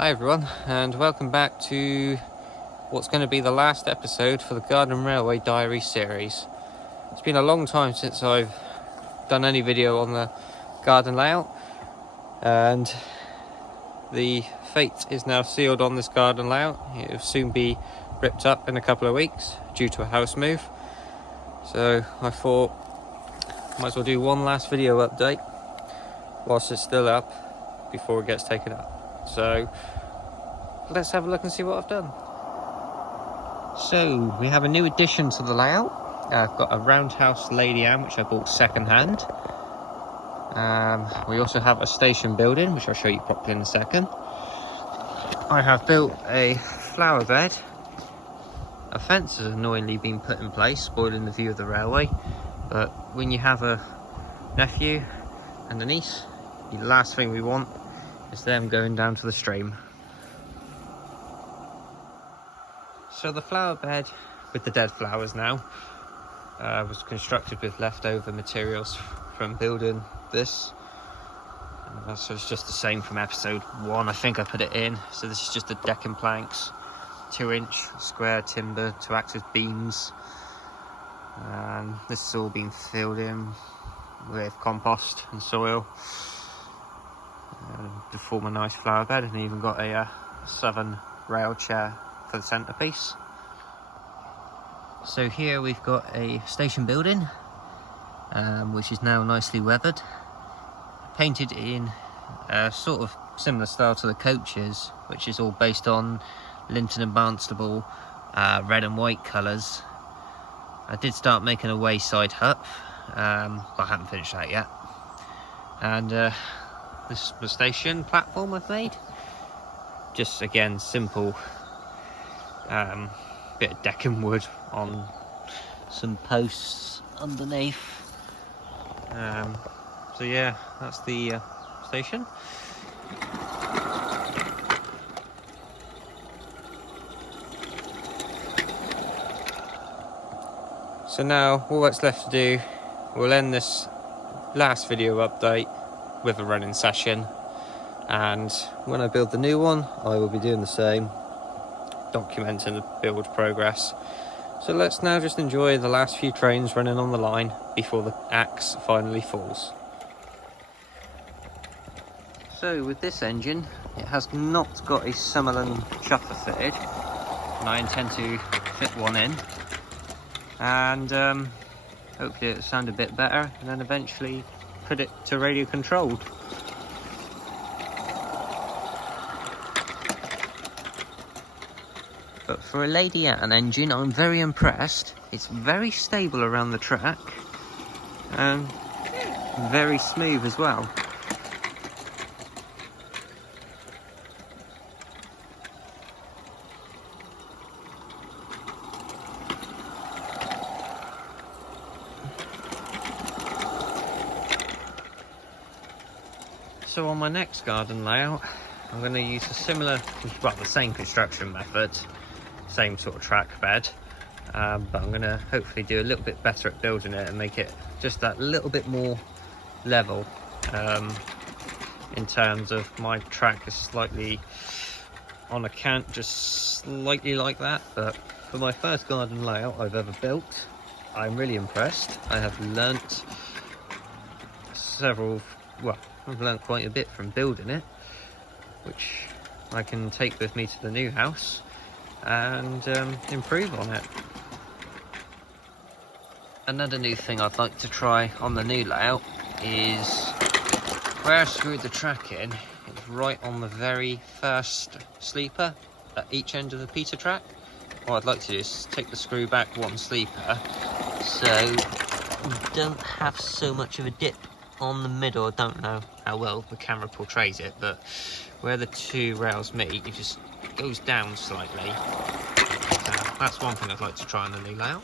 Hi everyone, and welcome back to what's going to be the last episode for the Garden Railway Diary series. It's been a long time since I've done any video on the garden layout, and the fate is now sealed on this garden layout. It will soon be ripped up in a couple of weeks due to a house move. So I thought might as well do one last video update whilst it's still up before it gets taken up. So let's have a look and see what I've done. So we have a new addition to the layout. I've got a roundhouse lady am which I bought second hand. We also have a station building which I'll show you properly in a second. I have built a flower bed. A fence has annoyingly been put in place, spoiling the view of the railway, but when you have a nephew and a niece, the last thing we want is them going down to the stream. So the flower bed with the dead flowers now was constructed with leftover materials from building this. So it's just the same from episode 1. I think I put it in. So this is just the decking planks, 2-inch square timber to act as beams. And this has all been filled in with compost and soil to form a nice flower bed, and even got a southern rail chair for the centerpiece. So here we've got a station building which is now nicely weathered, painted in a sort of similar style to the coaches, which is all based on Linton and Barnstable red and white colours. I did start making a wayside hut, but I haven't finished that yet. And this is the station platform I've made. Just again simple bit of decking wood on some posts underneath. So yeah, that's the station. So now all that's left to do, we'll end this last video update with a running session, and when I build the new one I will be doing the same, documenting the build progress. So let's now just enjoy the last few trains running on the line before the axe finally falls. So with this engine, it has not got a Summerland chuffer fitted, and I intend to fit one in, and hopefully it'll sound a bit better, and then eventually put it to radio controlled. But for a Lady Anne engine, I'm very impressed. It's very stable around the track and very smooth as well. So on my next garden layout, I'm going to use a similar, well, the same construction method, same sort of track bed, but I'm going to hopefully do a little bit better at building it and make it just that little bit more level. In terms of my track is slightly on a cant, just slightly like that, but for my first garden layout I've ever built, I'm really impressed. I have learnt I've learnt quite a bit from building it, which I can take with me to the new house and improve on it. Another new thing I'd like to try on the new layout is where I screwed the track in, it's right on the very first sleeper at each end of the Peter track. What I'd like to do is take the screw back one sleeper so you don't have so much of a dip on the middle. I don't know how well the camera portrays it, but where the two rails meet, it just goes down slightly. So that's one thing I'd like to try on the new layout.